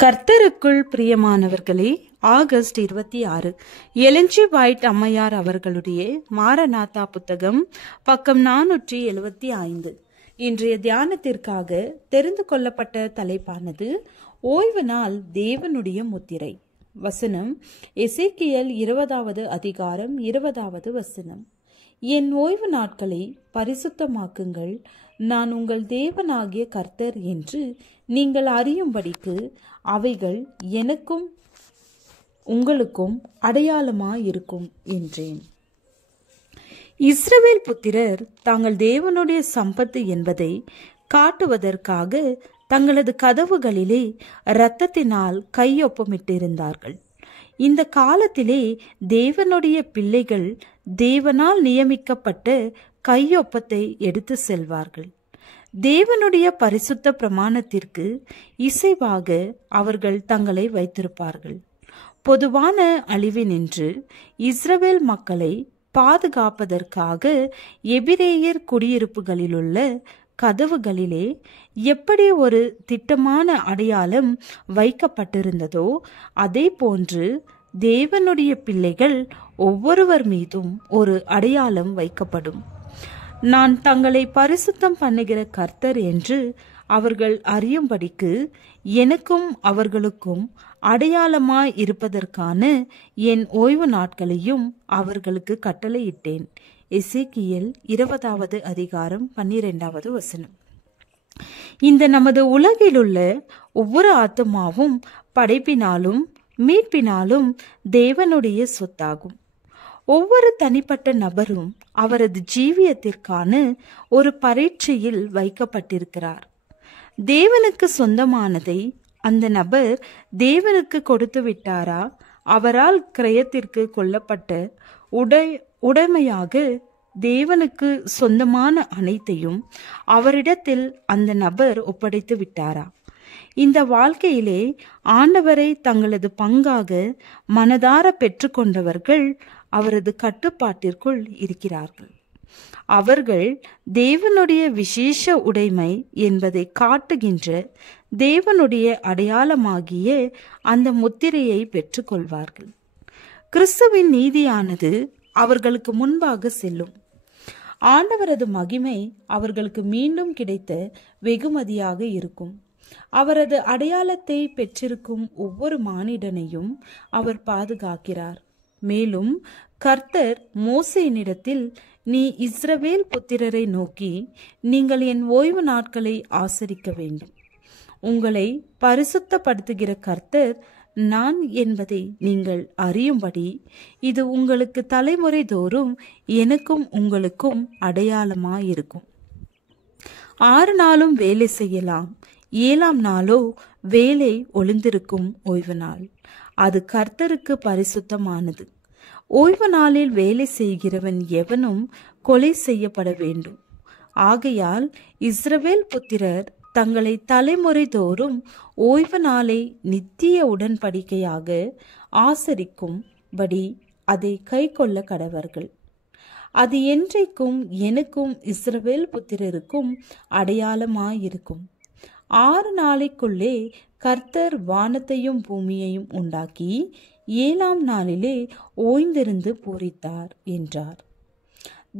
கர்த்தருக்குள் பிரியமானவர்களே, August 26 Elon G white அம்மையார் அவர்களுடைய மாரநாதா புத்தகம், பக்கம் 475. இன்றைய தியானத்திற்காக தெரிந்து கொள்ளப்பட்ட தலைப்பானது ஓய்வு நாள் தேவனுடைய முத்திரை. வசனம் எசேக்கியேல் 20வது அதிகாரம் 20வது வசனம். என் ஓய்வு நாட்களை பரிசுத்தமாக்குங்கள், நான் உங்கள் தேவனாகிய கர்த்தர் என்று நீங்கள் அறியும்படிக்கு அவைகள் எனக்கும் உங்களுக்கும் அடையாளமாயிருக்கும் என்றேன். இஸ்ரவேல் புத்திரர் தாங்கள் தேவனுடைய சம்பத்து என்பதை காட்டுவதற்காக தங்களது கதவுகளிலே இரத்தத்தினால் கையொப்பமிட்டிருந்தார்கள். இந்த காலத்திலே தேவனுடைய பிள்ளைகள் தேவனால் நியமிக்கப்பட்ட கையொப்பத்தை எடுத்து செல்வார்கள். தேவனுடைய பரிசுத்த பிரமாணத்திற்கு இசைவாக அவர்கள் தங்களை வைத்திருப்பார்கள். பொதுவான அழிவினின்று இஸ்ரவேல் மக்களை பாதுகாப்பதற்காக எபிரேயர் குடியிருப்புகளிலுள்ள கதவுகளிலே எப்படி ஒரு திட்டமான அடையாளம் வைக்கப்பட்டிருந்ததோ அதே போன்று தேவனுடைய பிள்ளைகள் ஒவ்வொருவர் மீதும் ஒரு அடையாளம் வைக்கப்படும். நான் தங்களை பரிசுத்தம் பண்ணுகிற கர்த்தர் என்று அவர்கள் அறியும்படிக்கு எனக்கும் அவர்களுக்கும் அடையாளமாய் இருப்பதற்கான என் ஓய்வு நாட்களையும் அவர்களுக்கு கட்டளையிட்டேன். எசேக்கியேல் 20வது அதிகாரம் 12வது வசனம். இந்த நமது உலகிலுள்ள ஒவ்வொரு ஆத்மாவும் படைப்பினாலும் மீட்பினாலும் தேவனுடைய சொத்தாகும். ஒவ்வொரு தனிப்பட்ட நபரும் அவரது ஜீவியத்திற்கான ஒரு பரீட்சையில் வைக்கப்பட்டிருக்கிறார். தேவனுக்கு சொந்தமானதை அந்த நபர் தேவனுக்கு கொடுத்து விட்டாரா? அவரால் கிரயத்திற்கு கொள்ளப்பட்ட உடைமையாக தேவனுக்கு சொந்தமான அனைத்தையும் அவரிடத்தில் அந்த நபர் ஒப்படைத்து விட்டாரா? இந்த வாழ்க்கையிலே ஆண்டவரை தங்களது பங்காக மனதார பெற்றுக்கொண்டவர்கள் அவரது கட்டுப்பாட்டிற்குள் இருக்கிறார்கள். அவர்கள் தேவனுடைய விசேஷ உடைமை என்பதை காட்டுகின்ற தேவனுடைய அடையாளமாகிய அந்த முத்திரையை பெற்றுக்கொள்வார்கள். கிறிஸ்துவின் நீதியானது அவர்களுக்கு முன்பாக செல்லும். ஆண்டவரது மகிமை அவர்களுக்கு மீண்டும் கிடைத்த வெகுமதியாக இருக்கும். அவரது அடையாளத்தை பெற்றிருக்கும் ஒவ்வொரு மானிடனையும் அவர் பாதுகாக்கிறார். மேலும் கர்த்தர் மோசேயினிடத்தில், நீ இஸ்ரவேல் புத்திரரை நோக்கி, நீங்கள் என் ஓய்வு நாட்களை ஆசரிக்க வேண்டும். உங்களை பரிசுத்தப்படுத்துகிற கர்த்தர் நான் என்பதை நீங்கள் அறியும்படி இது உங்களுக்கு தலைமுறை தோறும் எனக்கும் உங்களுக்கும் அடையாளமாயிருக்கும். 6 நாளும் வேலை செய்யலாம், 7ஆம் நாளோ வேலை ஒளிந்திருக்கும் ஓய்வு நாள். அது கர்த்தருக்கு பரிசுத்தமானது. ஓய்வு நாளில் வேலை செய்கிறவன் எவனும் கொலை செய்யப்பட வேண்டும். ஆகையால் இஸ்ரவேல் புத்திரர் தங்களை தலைமுறை தோறும் ஓய்வு நாளை நித்திய உடன்படிக்கையாக ஆசரிக்கும்படி அதை கை கொள்ள கடவர்கள். அது என்றைக்கும் எனக்கும் இஸ்ரவேல் புத்திரருக்கும் அடையாளமாயிருக்கும். 6 நாளைக்குள்ளே கர்த்தர் வானத்தையும் பூமியையும் உண்டாக்கி 7ஆம் நாளிலே ஓய்ந்திருந்து பூரித்தார் என்றார்.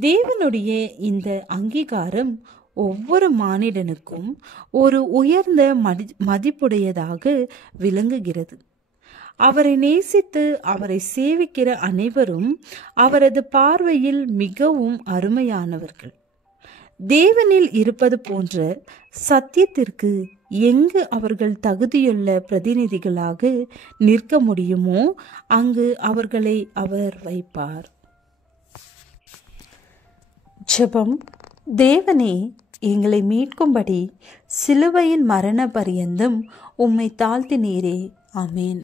தேவனுடைய இந்த அங்கீகாரம் ஒவ்வொரு மானிடனுக்கும் ஒரு உயர்ந்த மதிப்புடையதாக விளங்குகிறது. அவரை நேசித்து அவரை சேவிக்கிற அனைவரும் அவரது பார்வையில் மிகவும் அருமையானவர்கள். தேவனில் இருப்பது போன்ற சத்தியத்திற்கு எங்கு அவர்கள் தகுதியுள்ள பிரதிநிதிகளாக நிற்க முடியுமோ அங்கு அவர்களை அவர் வைப்பார். ஜெபம். தேவனே, எங்களை மீட்கும்படி சிலுவையின் மரண பரியந்தம் உம்மை தாழ்த்தினீரே. ஆமேன்.